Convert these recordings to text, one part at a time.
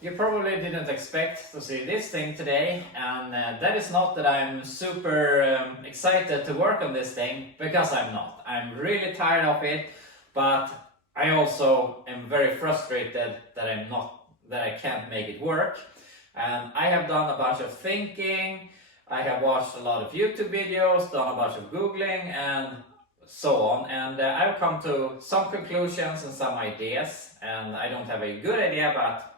You probably didn't expect to see this thing today, and that is not that I'm super excited to work on this thing, because I'm not. I'm really tired of it, but I also am very frustrated that I can't make it work. And I have done a bunch of thinking, I have watched a lot of YouTube videos, done a bunch of Googling and so on, and I've come to some conclusions and some ideas, and I don't have a good idea, but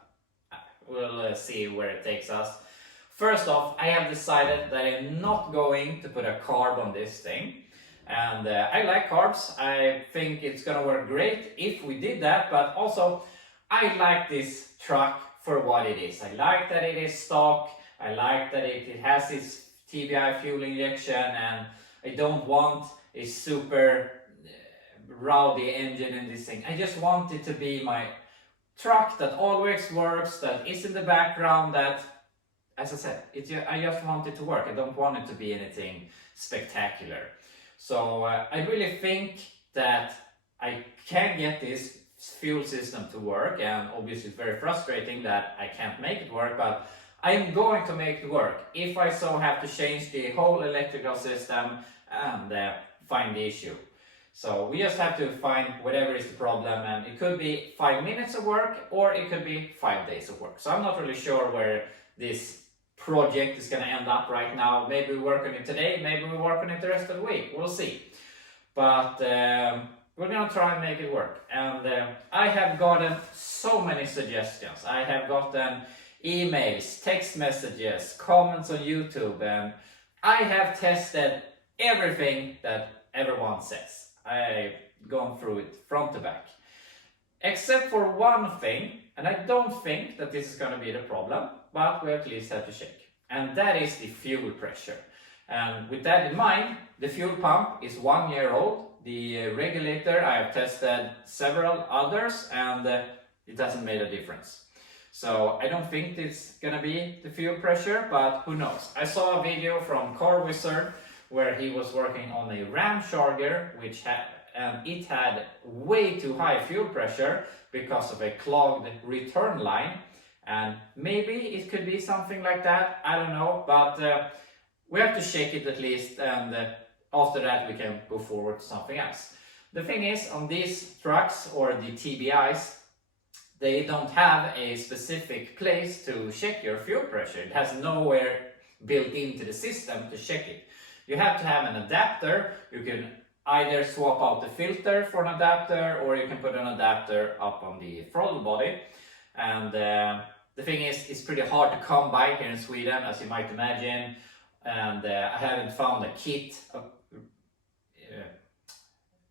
we'll see where it takes us. First off, I have decided that I'm not going to put a carb on this thing. And I like carbs. I think it's gonna work great if we did that, but also I like this truck for what it is. I like that it is stock. I like that it has its TBI fuel injection, and I don't want a super rowdy engine in this thing. I just want it to be my truck that always works, that is in the background, that, as I said, I just want it to work. I don't want it to be anything spectacular. So I really think that I can get this fuel system to work, and obviously it's very frustrating that I can't make it work, but I am going to make it work if I so have to change the whole electrical system and find the issue. So we just have to find whatever is the problem, and it could be 5 minutes of work or it could be 5 days of work. So I'm not really sure where this project is going to end up right now. Maybe we work on it today, maybe we work on it the rest of the week, we'll see. But we're going to try and make it work. And I have gotten so many suggestions. I have gotten emails, text messages, comments on YouTube, and I have tested everything that everyone says. I've gone through it front to back. Except for one thing, and I don't think that this is going to be the problem, but we at least have to check. And that is the fuel pressure. And with that in mind, the fuel pump is 1 year old. The regulator, I have tested several others, and it hasn't made a difference. So I don't think it's going to be the fuel pressure, but who knows. I saw a video from Car Wizard where he was working on a Ram Charger, it had way too high fuel pressure because of a clogged return line. And maybe it could be something like that, I don't know, but we have to shake it at least, and after that we can go forward to something else. The thing is, on these trucks or the TBIs, they don't have a specific place to check your fuel pressure. It has nowhere built into the system to check it. You have to have an adapter. You can either swap out the filter for an adapter, or you can put an adapter up on the throttle body. And the thing is, it's pretty hard to come by here in Sweden, as you might imagine. And I haven't found a kit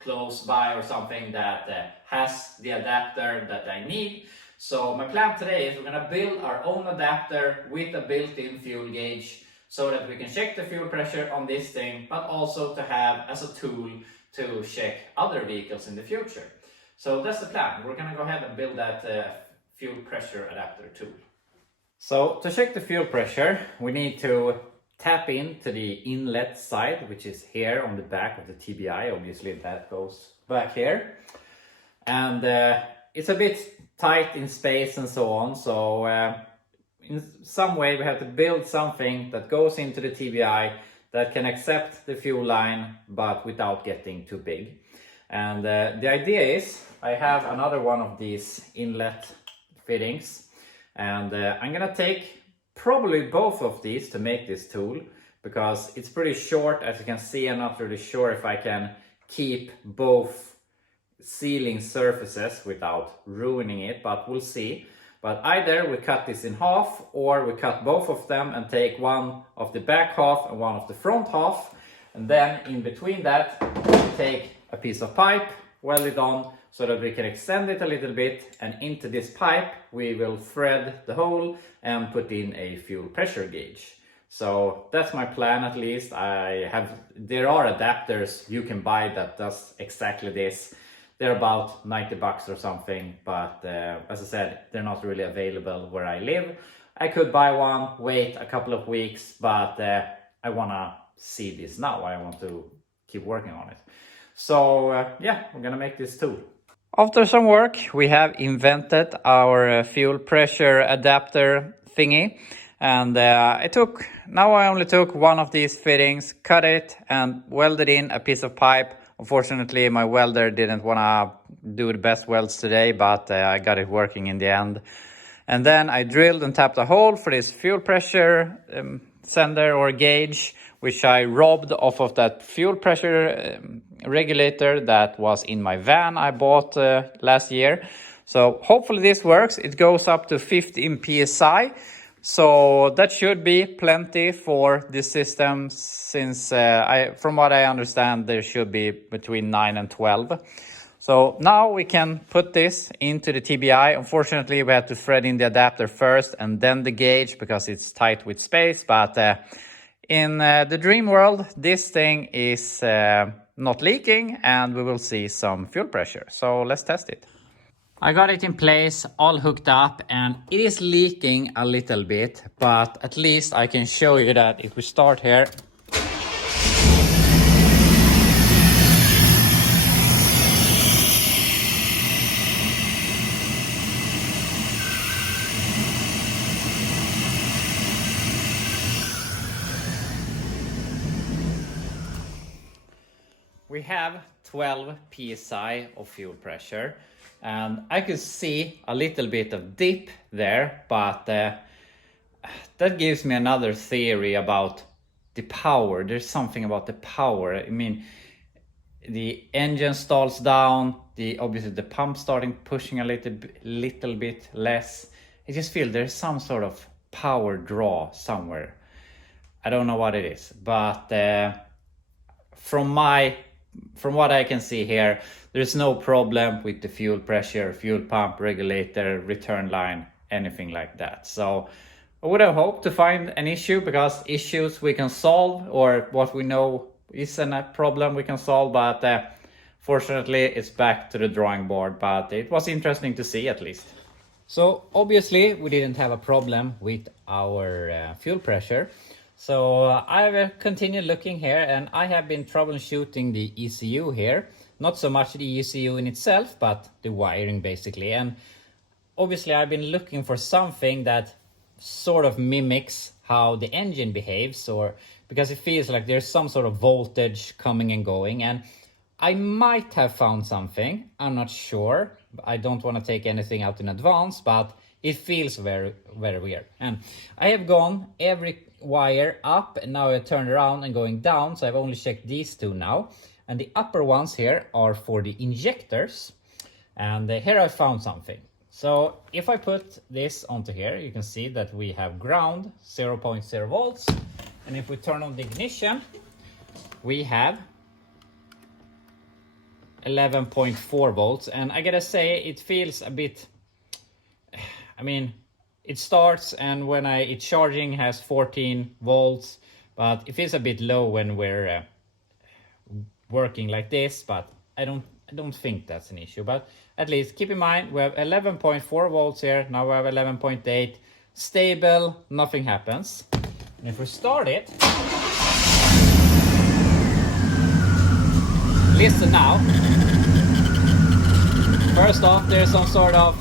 close by or something that has the adapter that I need. So my plan today is we're gonna build our own adapter with a built-in fuel gauge, so that we can check the fuel pressure on this thing, but also to have as a tool to check other vehicles in the future. So that's the plan. We're gonna go ahead and build that fuel pressure adapter tool. So to check the fuel pressure, we need to tap into the inlet side, which is here on the back of the TBI. Obviously that goes back here. And it's a bit tight in space and so on, so in some way we have to build something that goes into the TBI that can accept the fuel line but without getting too big. And the idea is, I have another one of these inlet fittings, and I'm gonna take probably both of these to make this tool, because it's pretty short. As you can see, I'm not really sure if I can keep both sealing surfaces without ruining it, but we'll see. But either we cut this in half, or we cut both of them and take one of the back half and one of the front half, and then in between that take a piece of pipe, weld it on so that we can extend it a little bit, and into this pipe we will thread the hole and put in a fuel pressure gauge. So that's my plan, at least. There are adapters you can buy that does exactly this. They're about 90 bucks or something, but as I said, they're not really available where I live. I could buy one, wait a couple of weeks, but I wanna see this now. I want to keep working on it. So yeah, we're gonna make this tool. After some work, we have invented our fuel pressure adapter thingy. And now I only took one of these fittings, cut it and welded in a piece of pipe. Unfortunately, my welder didn't want to do the best welds today, but I got it working in the end. And then I drilled and tapped a hole for this fuel pressure sender or gauge, which I robbed off of that fuel pressure regulator that was in my van I bought last year. So hopefully this works. It goes up to 15 psi. So that should be plenty for this system, since from what I understand, there should be between 9 and 12. So now we can put this into the TBI. Unfortunately, we have to thread in the adapter first and then the gauge because it's tight with space. But in the dream world, this thing is not leaking and we will see some fuel pressure. So let's test it. I got it in place, all hooked up, and it is leaking a little bit, but at least I can show you that if we start here. We have 12 psi of fuel pressure, and I could see a little bit of dip there, but that gives me another theory about the power. There's something about the power. I mean, the engine stalls down, obviously the pump starting pushing a little bit less. I just feel there's some sort of power draw somewhere. I don't know what it is, but from what I can see here, there's no problem with the fuel pressure, fuel pump, regulator, return line, anything like that. So I would have hoped to find an issue, because issues we can solve, or what we know isn't a problem we can solve, but fortunately it's back to the drawing board. But it was interesting to see, at least. So obviously we didn't have a problem with our fuel pressure. So I will continue looking here, and I have been troubleshooting the ECU here. Not so much the ECU in itself, but the wiring basically. And obviously I've been looking for something that sort of mimics how the engine behaves, or because it feels like there's some sort of voltage coming and going. And I might have found something, I'm not sure. I don't want to take anything out in advance, but it feels very, very weird. And I have gone every wire up, and now I turned around and going down, so I've only checked these two now. And the upper ones here are for the injectors, and here I found something. So if I put this onto here, you can see that we have ground 0.0 volts, and if we turn on the ignition, we have 11.4 volts. And I gotta say, it feels a bit, I mean, it starts, and when it's charging has 14 volts, but it feels a bit low when we're working like this. But I don't think that's an issue. But at least keep in mind, we have 11.4 volts here. Now we have 11.8, stable, nothing happens. And if we start it, listen now. First off, there's some sort of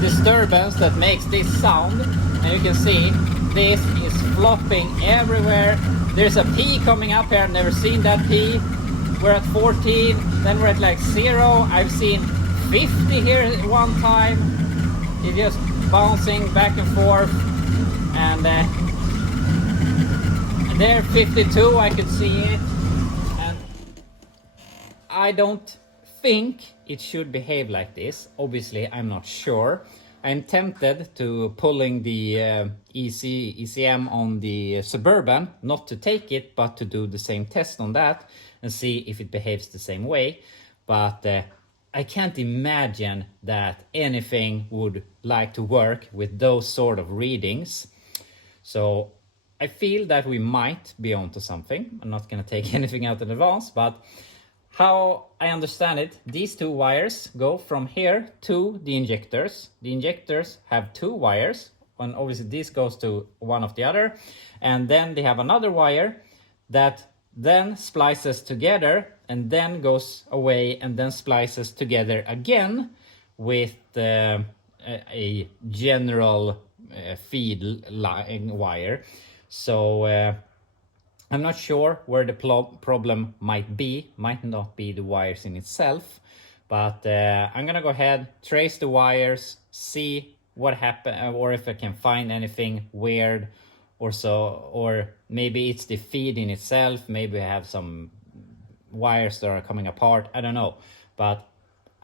disturbance that makes this sound, and you can see this is flopping everywhere. There's a P coming up here. I've never seen that P. We're at 14, then we're at like 0. I've seen 50 here at one time. It's just bouncing back and forth, and there 52, I could see it. And I don't think it should behave like this. Obviously, I'm not sure. I'm tempted to pulling the ECM on the Suburban, not to take it, but to do the same test on that and see if it behaves the same way. But I can't imagine that anything would like to work with those sort of readings. So I feel that we might be onto something. I'm not going to take anything out in advance, but how I understand it, these two wires go from here to the injectors. The injectors have two wires, and obviously this goes to one of the other, and then they have another wire that then splices together and then goes away and then splices together again with a general feed line wire. So I'm not sure where the problem might be. Might not be the wires in itself, but I'm gonna go ahead, trace the wires, see what happened, or if I can find anything weird or so, or maybe it's the feed in itself. Maybe I have some wires that are coming apart. I don't know, but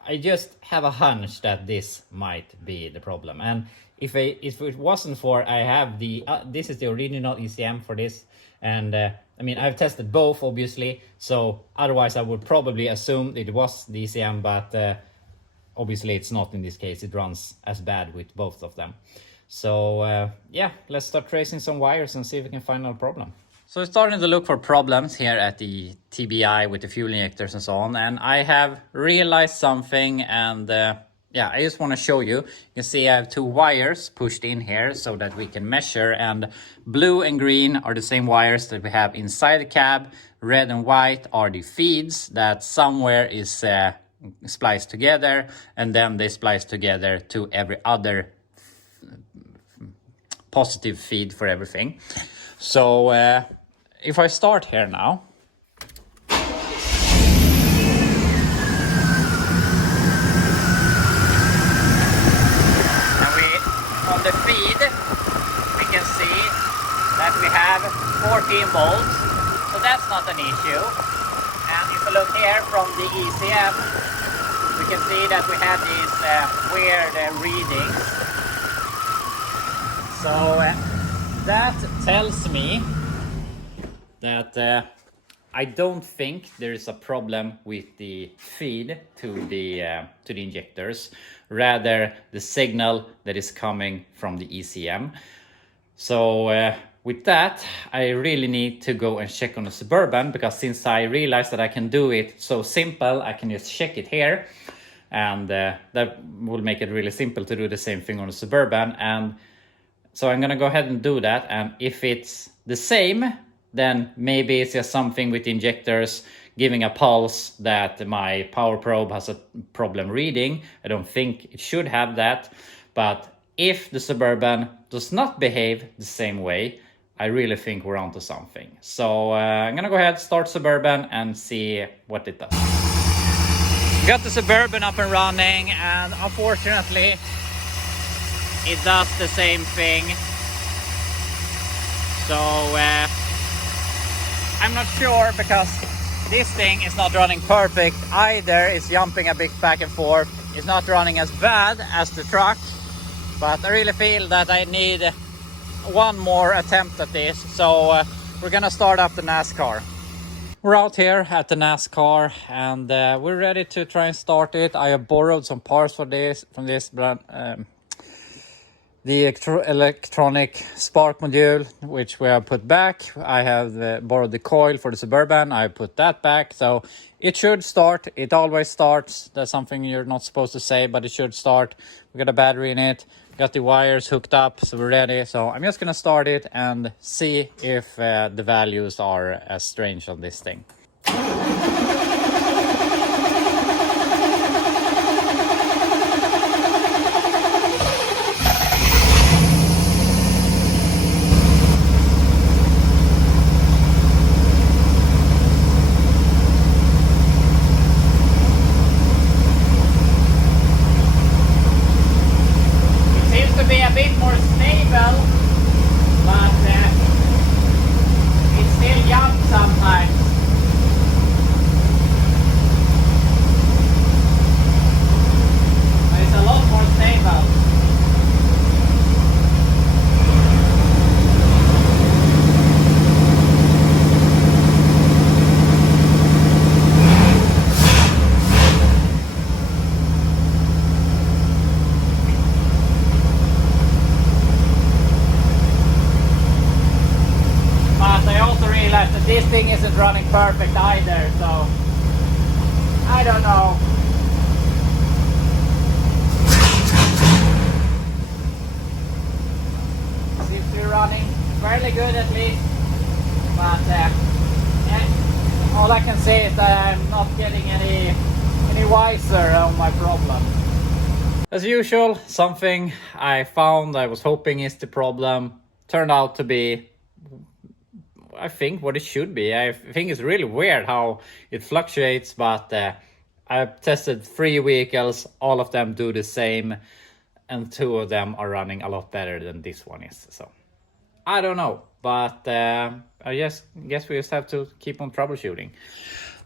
I just have a hunch that this might be the problem. And if it wasn't for, I have the this is the original ECM for this, and I mean, I've tested both obviously, so otherwise I would probably assume it was the ECM, but obviously it's not in this case. It runs as bad with both of them. So yeah, let's start tracing some wires and see if we can find a problem. So I'm starting to look for problems here at the TBI with the fuel injectors and so on, and I have realized something, and yeah, I just want to show you. You can see I have two wires pushed in here so that we can measure, and blue and green are the same wires that we have inside the cab. Red and white are the feeds that somewhere is spliced together, and then they splice together to every other positive feed for everything. So if I start here now, and on the feed we can see that we have 14 volts, so that's not an issue. And if we look here from the ECM, we can see that we have these weird readings. So that tells me that I don't think there is a problem with the feed to the injectors, rather the signal that is coming from the ECM. So with that, I really need to go and check on the Suburban, because since I realized that I can do it so simple, I can just check it here, and that will make it really simple to do the same thing on the Suburban. And so I'm gonna go ahead and do that, and if it's the same, then maybe it's just something with the injectors giving a pulse that my power probe has a problem reading. I don't think it should have that, but if the Suburban does not behave the same way, I really think we're onto something. So I'm gonna go ahead, start Suburban and see what it does. Got the Suburban up and running, and unfortunately it does the same thing. So I'm not sure, because this thing is not running perfect either. It's jumping a bit back and forth. It's not running as bad as the truck, but I really feel that I need one more attempt at this. So we're gonna start up the NASCAR. We're out here at the NASCAR, and we're ready to try and start it. I have borrowed some parts for this from this brand, the electronic spark module, which we have put back. I have borrowed the coil for the Suburban. I put that back, so it should start. It always starts. That's something you're not supposed to say, but it should start. We got a battery in it, got the wires hooked up, so we're ready. So I'm just gonna start it and see if the values are as strange on this thing. This thing isn't running perfect either, so I don't know. Seems to be running fairly good at least, but all I can say is that I'm not getting any wiser on my problem. As usual, something I found I was hoping is the problem turned out to be, I think, what it should be. I think it's really weird how it fluctuates, but I've tested 3 vehicles, all of them do the same, and 2 of them are running a lot better than this one is. So I don't know, but I guess we just have to keep on troubleshooting.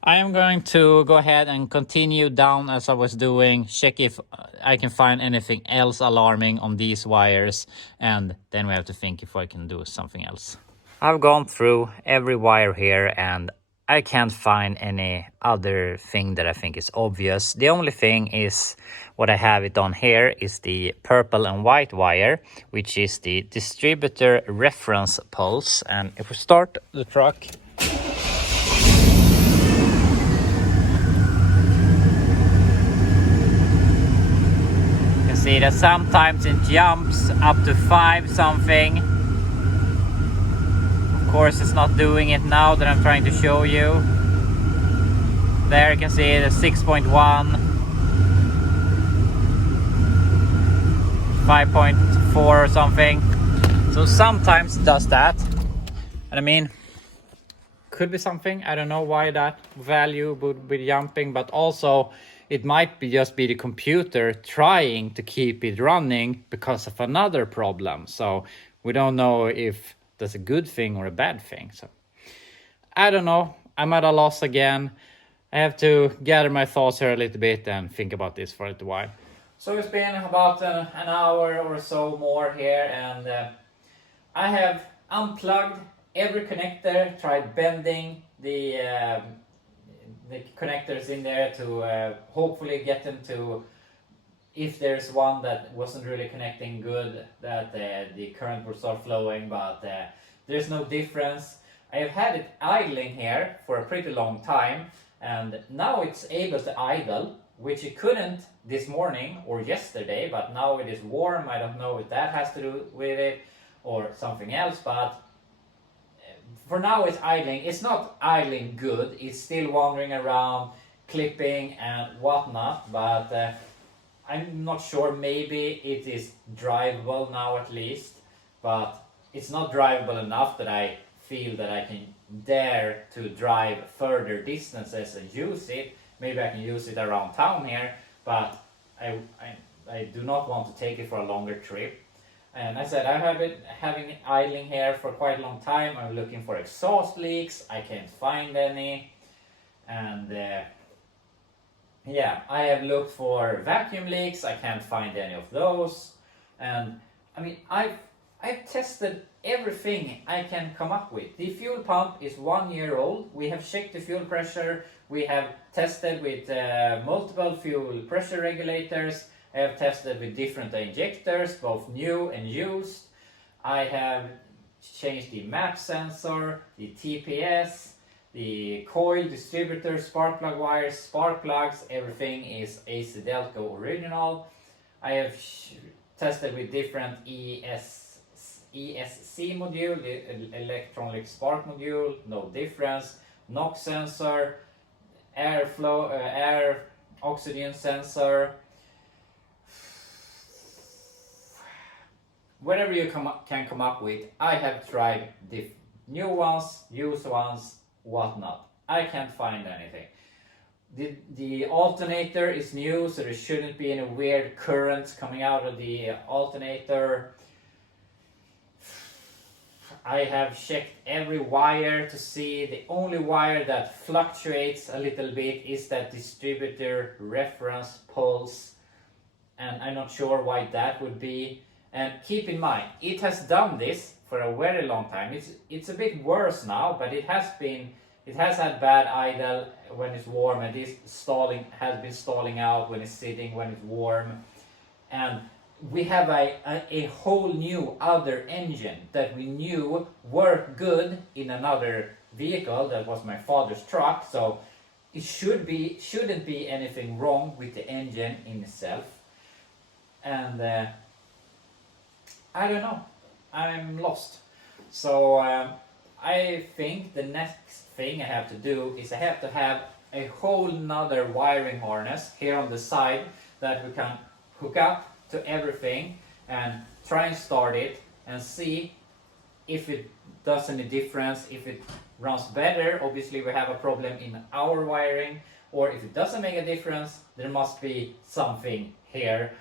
I am going to go ahead and continue down as I was doing, check if I can find anything else alarming on these wires, and then we have to think if I can do something else. I've gone through every wire here and I can't find any other thing that I think is obvious. The only thing is what I have it on here is the purple and white wire, which is the distributor reference pulse. And if we start the truck, you can see that sometimes it jumps up to 5 something. Of course, it's not doing it now that I'm trying to show you. There you can see the 6.1, 5.4 or something. So sometimes it does that. And I mean, could be something. I don't know why that value would be jumping, but also it might be just be the computer trying to keep it running because of another problem. So we don't know if that's a good thing or a bad thing. So I don't know. I'm at a loss again. I have to gather my thoughts here a little bit and think about this for a little while. So it's been about an hour or so more here, and I have unplugged every connector, tried bending the connectors in there to hopefully get them to, if there's one that wasn't really connecting good, that the current will start flowing, but there's no difference. I have had it idling here for a pretty long time, and now it's able to idle, which it couldn't this morning or yesterday, but now it is warm. I don't know if that has to do with it or something else, but for now it's idling. It's not idling good, it's still wandering around, clipping and whatnot, but I'm not sure. Maybe it is drivable now at least, but it's not drivable enough that I feel that I can dare to drive further distances and use it. Maybe I can use it around town here, but I do not want to take it for a longer trip. And I said I have it having it idling here for quite a long time. I'm looking for exhaust leaks. I can't find any, and yeah, I have looked for vacuum leaks. I can't find any of those. And I mean, I've tested everything I can come up with. The fuel pump is 1 year old. We have checked the fuel pressure. We have tested with multiple fuel pressure regulators. I have tested with different injectors, both new and used. I have changed the map sensor, the TPS, the coil, distributor, spark plug wires, spark plugs. Everything is AC Delco original. I have tested with different ESC module, the electronic spark module, no difference. NOx sensor, airflow, air oxygen sensor. Whatever you can come up with, I have tried the new ones, used ones, whatnot. I can't find anything. The alternator is new, so there shouldn't be any weird currents coming out of the alternator. I have checked every wire to see. The only wire that fluctuates a little bit is that distributor reference pulse, and I'm not sure why that would be. And keep in mind, it has done this for a very long time. It's a bit worse now, but it has had bad idle when it's warm, and has been stalling out when it's sitting, when it's warm. And we have a whole new other engine that we knew worked good in another vehicle that was my father's truck, so it shouldn't be anything wrong with the engine in itself. And I don't know, I'm lost. So I think the next thing I have to do is I have to have a whole nother wiring harness here on the side that we can hook up to everything and try and start it and see if it does any difference, if it runs better. Obviously we have a problem in our wiring, or if it doesn't make a difference, there must be something here.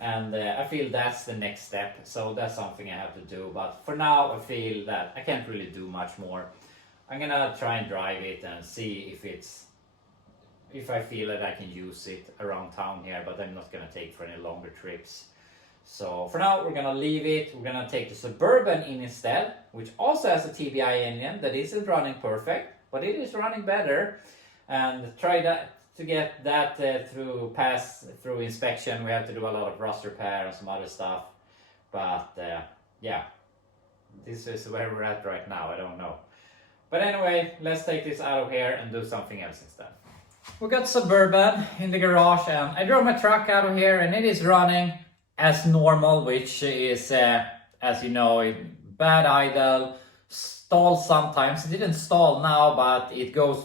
And I feel that's the next step, so that's something I have to do. But for now I feel that I can't really do much more. I'm gonna try and drive it and see if I feel that I can use it around town here, but I'm not gonna take for any longer trips. So for now we're gonna leave it. We're gonna take the Suburban in instead, which also has a TBI engine that isn't running perfect, but it is running better, and try that to get that pass through inspection. We have to do a lot of rust repair and some other stuff, but yeah, this is where we're at right now. I don't know, but anyway, let's take this out of here and do something else instead. We got Suburban in the garage, and I drove my truck out of here and it is running as normal, which is as you know, bad idle, stalls sometimes. It didn't stall now, but it goes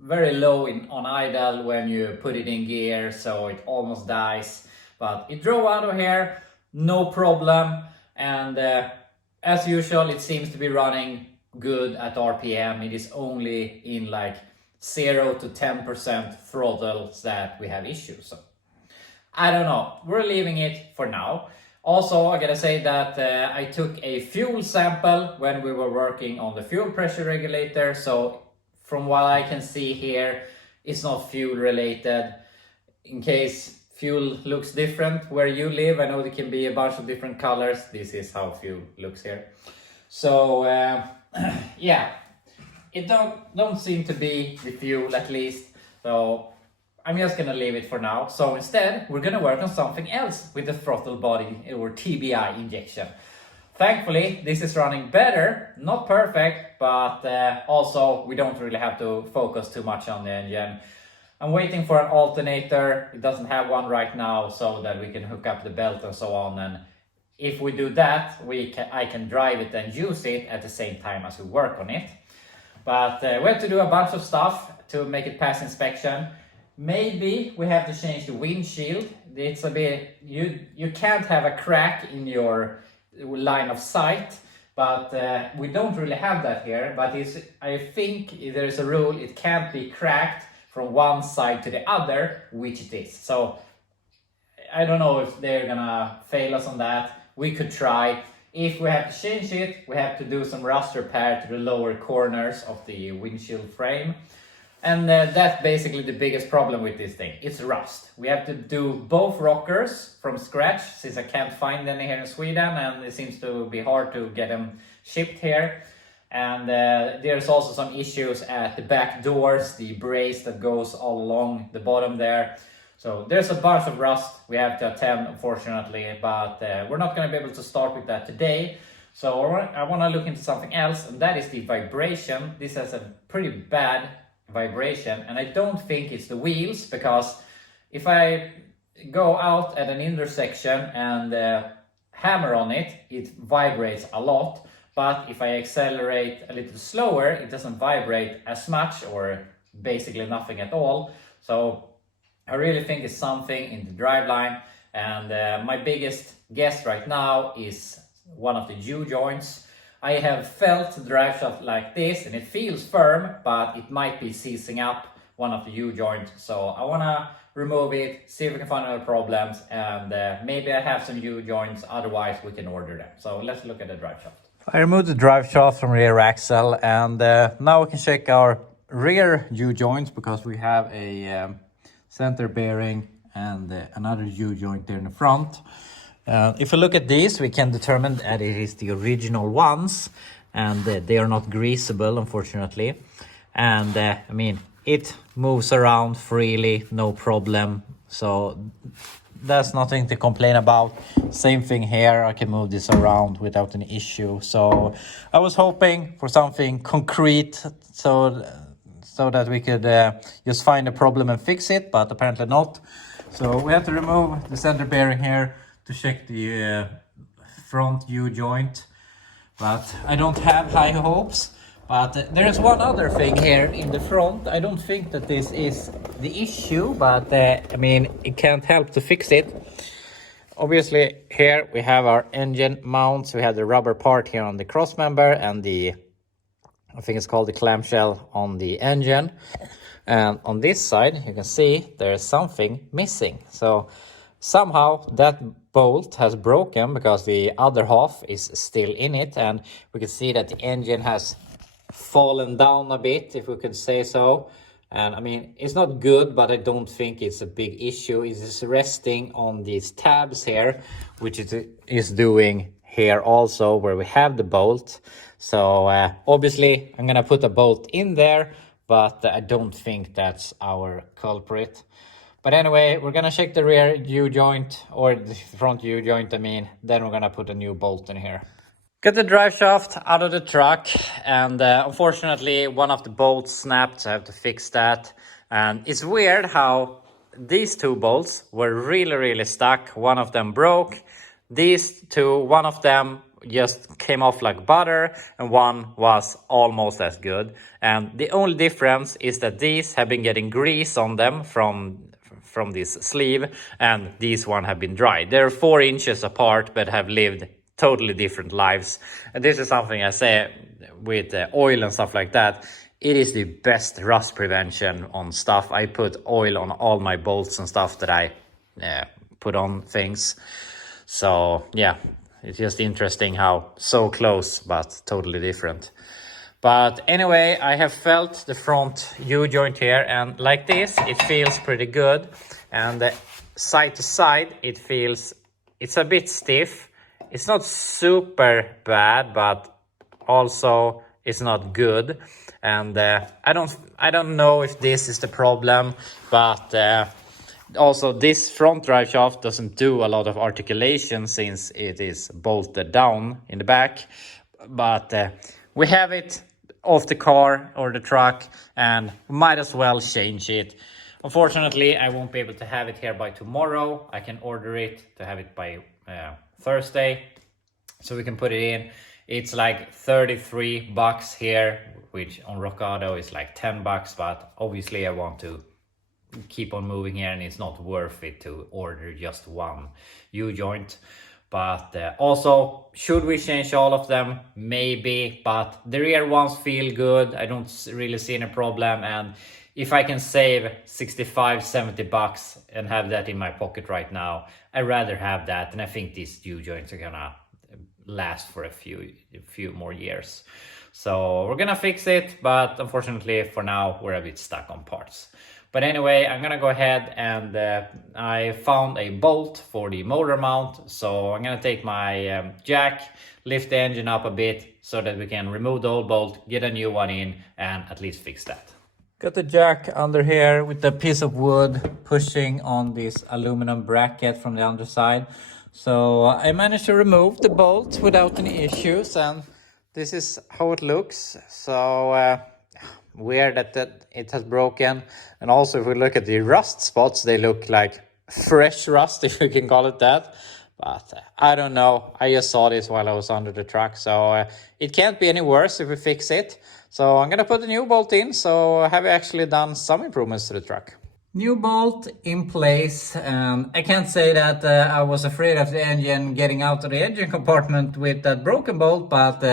very low on idle when you put it in gear, so it almost dies. But it drove out of here, no problem, and as usual it seems to be running good at RPM. It is only in like 0 to 10% throttles that we have issues. So I don't know, we're leaving it for now. Also, I gotta say that I took a fuel sample when we were working on the fuel pressure regulator, so from what I can see here, it's not fuel related. In case fuel looks different where you live, I know there can be a bunch of different colors. This is how fuel looks here. So yeah, it don't seem to be the fuel, at least. So I'm just gonna leave it for now. So instead, we're gonna work on something else with the throttle body or TBI injection. Thankfully, this is running better, not perfect, but also we don't really have to focus too much on the engine. I'm waiting for an alternator. It doesn't have one right now, so that we can hook up the belt and so on. And if we do that, I can drive it and use it at the same time as we work on it. But we have to do a bunch of stuff to make it pass inspection. Maybe we have to change the windshield. It's a bit, you can't have a crack in your line of sight, but we don't really have that here. But I think there's a rule, it can't be cracked from one side to the other, which it is. So I don't know if they're gonna fail us on that. We could try. If we have to change it, we have to do some rust repair to the lower corners of the windshield frame. And that's basically the biggest problem with this thing. It's rust. We have to do both rockers from scratch, since I can't find any here in Sweden, and it seems to be hard to get them shipped here. And there's also some issues at the back doors, the brace that goes all along the bottom there. So there's a bunch of rust we have to attend, unfortunately, but we're not going to be able to start with that today. So I want to look into something else, and that is the vibration. This has a pretty bad vibration, and I don't think it's the wheels, because if I go out at an intersection and hammer on it, it vibrates a lot. But if I accelerate a little slower, it doesn't vibrate as much, or basically nothing at all. So I really think it's something in the driveline, and my biggest guess right now is one of the U-joints. I have felt the drive shaft like this and it feels firm, but it might be seizing up one of the U-joints. So I want to remove it, see if we can find other problems, and maybe I have some U-joints, otherwise we can order them. So let's look at the drive shaft. I removed the drive shaft from rear axle, and now we can check our rear U-joints, because we have a center bearing and another U-joint there in the front. If we look at these, we can determine that it is the original ones, and they are not greasable, unfortunately. And I mean, it moves around freely, no problem. So that's nothing to complain about. Same thing here, I can move this around without an issue. So I was hoping for something concrete, so that we could just find a problem and fix it, but apparently not. So we have to remove the center bearing here to check the front U-joint. but I don't have high hopes. But there is one other thing here in the front. I don't think that this is the issue, but I mean, it can't help to fix it. Obviously, here we have our engine mounts. We have the rubber part here on the cross member and the, I think it's called the clamshell on the engine. And on this side, you can see there is something missing. So somehow that bolt has broken because the other half is still in it. And we can see that the engine has fallen down a bit, if we could say so. And I mean, it's not good, but I don't think it's a big issue. It is resting on these tabs here, which it is doing here also where we have the bolt. So obviously I'm gonna put a bolt in there, but I don't think that's our culprit. But anyway, we're gonna check the rear U-joint, or the front U-joint I mean, then we're gonna put a new bolt in here. Got the drive shaft out of the truck, and unfortunately one of the bolts snapped, so I have to fix that. And it's weird how these two bolts were really stuck. One of them broke. These two, one of them just came off like butter, and one was almost as good. And the only difference is that these have been getting grease on them from this sleeve, and these one have been dry. They're 4 inches apart, but have lived totally different lives. And this is something I say with oil and stuff like that. It is the best rust prevention on stuff. I put oil on all my bolts and stuff that I put on things. So yeah, it's just interesting how so close but totally different. But anyway, I have felt the front U-joint here, and like this, it feels pretty good. And side to side, it's a bit stiff. It's not super bad, but also it's not good. And I don't know if this is the problem, but also this front drive shaft doesn't do a lot of articulation since it is bolted down in the back. But we have it off the car or the truck, and might as well change it. Unfortunately, I won't be able to have it here by tomorrow. I can order it to have it by Thursday, so we can put it in. It's like $33 here, which on Rockado is like $10, but obviously I want to keep on moving here, and it's not worth it to order just one U-joint. But also, should we change all of them? Maybe, but the rear ones feel good. I don't really see any problem, and if I can save $65-70 and have that in my pocket right now, I'd rather have that. And I think these U-joints are gonna last for a few more years. So we're gonna fix it, but unfortunately for now we're a bit stuck on parts. But anyway, I'm gonna go ahead and I found a bolt for the motor mount. So I'm gonna take my jack, lift the engine up a bit so that we can remove the old bolt, get a new one in, and at least fix that. Got the jack under here with a piece of wood pushing on this aluminum bracket from the underside. So I managed to remove the bolt without any issues, and this is how it looks. So weird that it has broken. And also if we look at the rust spots, they look like fresh rust, if you can call it that. But I don't know, I just saw this while I was under the truck, so it can't be any worse if we fix it. So I'm gonna put a new bolt in. So have actually done some improvements to the truck. New bolt in place, and I can't say that I was afraid of the engine getting out of the engine compartment with that broken bolt, but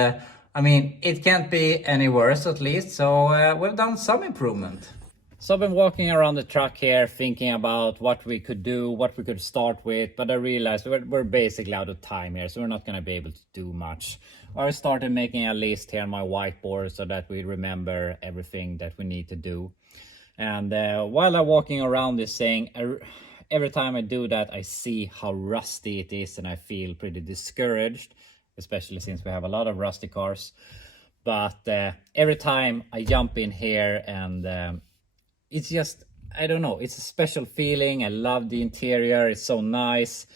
I mean, it can't be any worse at least, so we've done some improvement. So I've been walking around the truck here thinking about what we could do, what we could start with, but I realized we're basically out of time here, so we're not going to be able to do much. I started making a list here on my whiteboard so that we remember everything that we need to do. And while I'm walking around this thing, every time I do that, I see how rusty it is, and I feel pretty discouraged, especially since we have a lot of rusty cars. But every time I jump in here, and it's just, I don't know, it's a special feeling. I love the interior, it's so nice,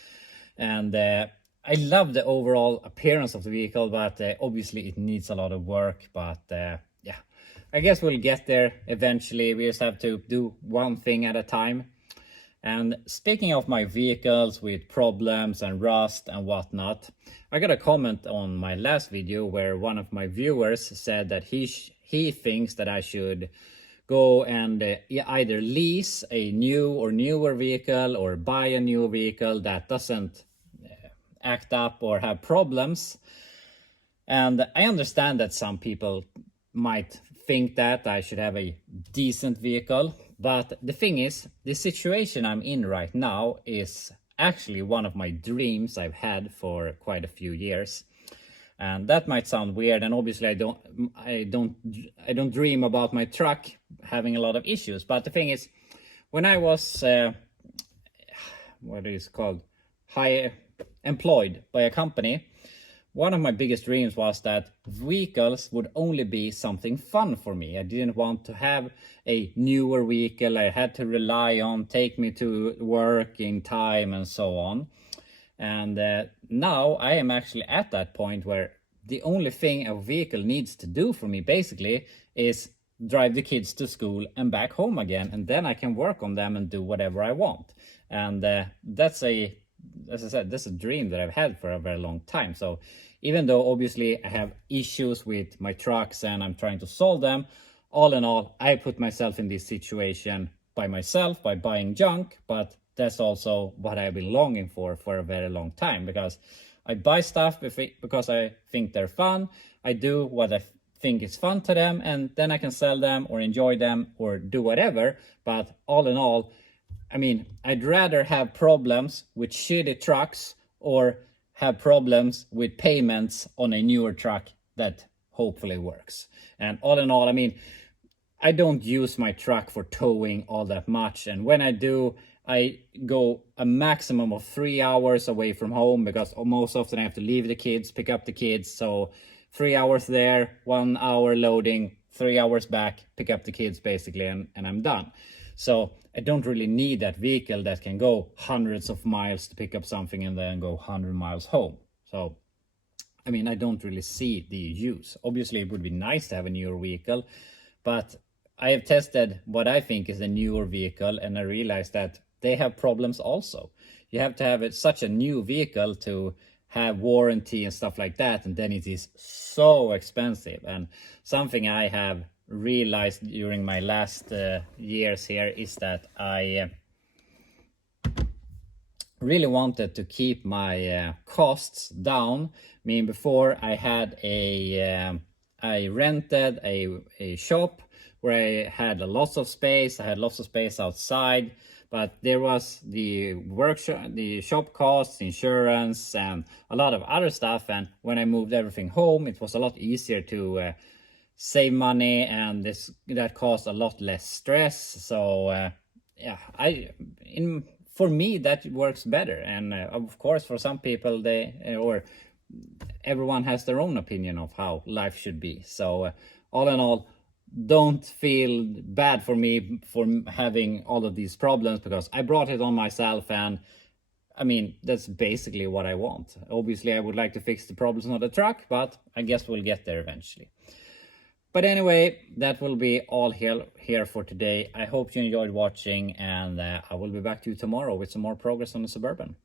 and I love the overall appearance of the vehicle, but obviously it needs a lot of work. But yeah, I guess we'll get there eventually. We just have to do one thing at a time. And speaking of my vehicles with problems and rust and whatnot, I got a comment on my last video where one of my viewers said that he thinks that I should go and either lease a new or newer vehicle or buy a new vehicle that doesn't act up or have problems. And I understand that some people might think that I should have a decent vehicle, but the thing is, the situation I'm in right now is actually one of my dreams I've had for quite a few years. And that might sound weird, and obviously I don't dream about my truck having a lot of issues. But the thing is, when I was what is it called, employed by a company, one of my biggest dreams was that vehicles would only be something fun for me. I didn't want to have a newer vehicle I had to rely on, take me to work in time and so on. And now I am actually at that point where the only thing a vehicle needs to do for me basically is drive the kids to school and back home again, and then I can work on them and do whatever I want. And that's as I said, that's a dream that I've had for a very long time. So even though obviously I have issues with my trucks and I'm trying to solve them, all in all, I put myself in this situation by myself by buying junk, but that's also what I've been longing for a very long time, because I buy stuff because I think they're fun. I do what I think is fun to them, and then I can sell them or enjoy them or do whatever. But all in all, I mean, I'd rather have problems with shitty trucks or have problems with payments on a newer truck that hopefully works. And all in all, I mean, I don't use my truck for towing all that much. And when I do, I go a maximum of 3 hours away from home, because most often I have to leave the kids, pick up the kids. So 3 hours there, 1 hour loading, 3 hours back, pick up the kids basically, and I'm done. So I don't really need that vehicle that can go hundreds of miles to pick up something and then go 100 miles home. So, I mean, I don't really see the use. Obviously, it would be nice to have a newer vehicle, but I have tested what I think is a newer vehicle, and I realized that they have problems also. You have to have such a new vehicle to have warranty and stuff like that, and then it is so expensive. And something I have realized during my last years here is that I really wanted to keep my costs down. I mean, before I had I rented a shop where I had lots of space. I had lots of space outside, but there was the workshop, the shop costs, insurance, and a lot of other stuff. And when I moved everything home, it was a lot easier to save money, and that caused a lot less stress. So yeah, for me that works better. And of course, for some people, or everyone has their own opinion of how life should be. So all in all, don't feel bad for me for having all of these problems, because I brought it on myself. And I mean, that's basically what I want. Obviously, I would like to fix the problems on the truck, but I guess we'll get there eventually. But anyway, that will be all here for today. I hope you enjoyed watching, and I will be back to you tomorrow with some more progress on the Suburban.